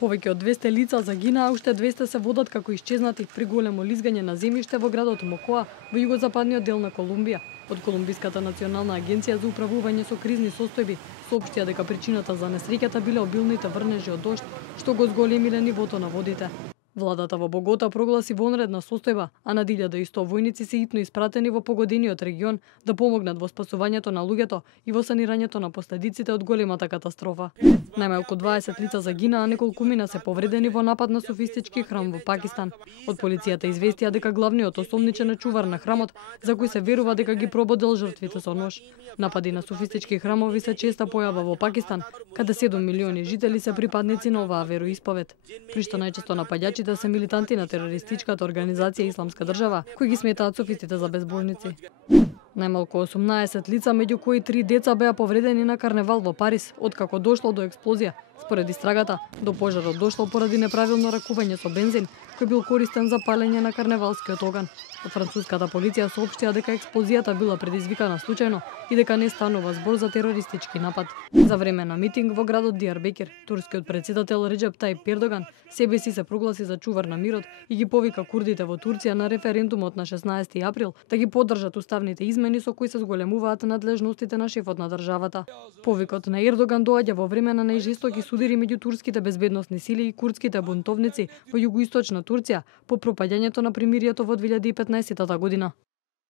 Повеќе од 200 лица загинаа, уште 200 се водат како исчезнати при големо лизгање на земјиште во градот Мокоа во југозападниот дел на Колумбија. Од Колумбиската национална агенција за управување со кризни состојби соопштија дека причината за несреќата биле обилните врнежи од дожд, што го зголемиле нивото на водите. Владата во Богота прогласи вонредна состојба, а на 1100 војници се итно испратени во погодениот регион да помогнат во спасувањето на луѓето и во санирањето на последиците од големата катастрофа. Најмалку 20 лица загинаа, неколкумина се повредени во напад на софистички храм во Пакистан. Од полицијата известија дека главниот осомничен е чувар на храмот, за кој се верува дека ги прободел жртвите со нож. Напади на софистички храмови се честа појава во Пакистан, каде 7 милиони жители се припадници на оваа вероисповед, при што најчесто напаѓачите се милитанти на терористичката организација Исламска држава, кои ги сметаат софистите за безбожници. Најмалку 18 лица, меѓу кои 3 деца, беа повредени на карневал во Париз, откако дошло до експлозија. Според истрагата, до пожарот дошло поради неправилно ракување со бензин, кој бил користен за палење на карневалскиот оган. Од француската полиција соопштија дека експлозијата била предизвикана случајно и дека не станува збор за терористички напад. За време на митинг во градот Дијарбекир, турскиот претседател Реџеп Тајип Ердоган себе си се прогласи за чувар на мирот и ги повика курдите во Турција на референдумот на 16 април да ги поддржат уставните измени со кои се зголемуваат надлежностите на шефот на државата. Повикот на Ердоган доаѓа во време на најжестоки судири меѓу турските безбедносни сили и курдските бунтовници во југоисточна Турција по пропаѓањето на примирието во 2015 година.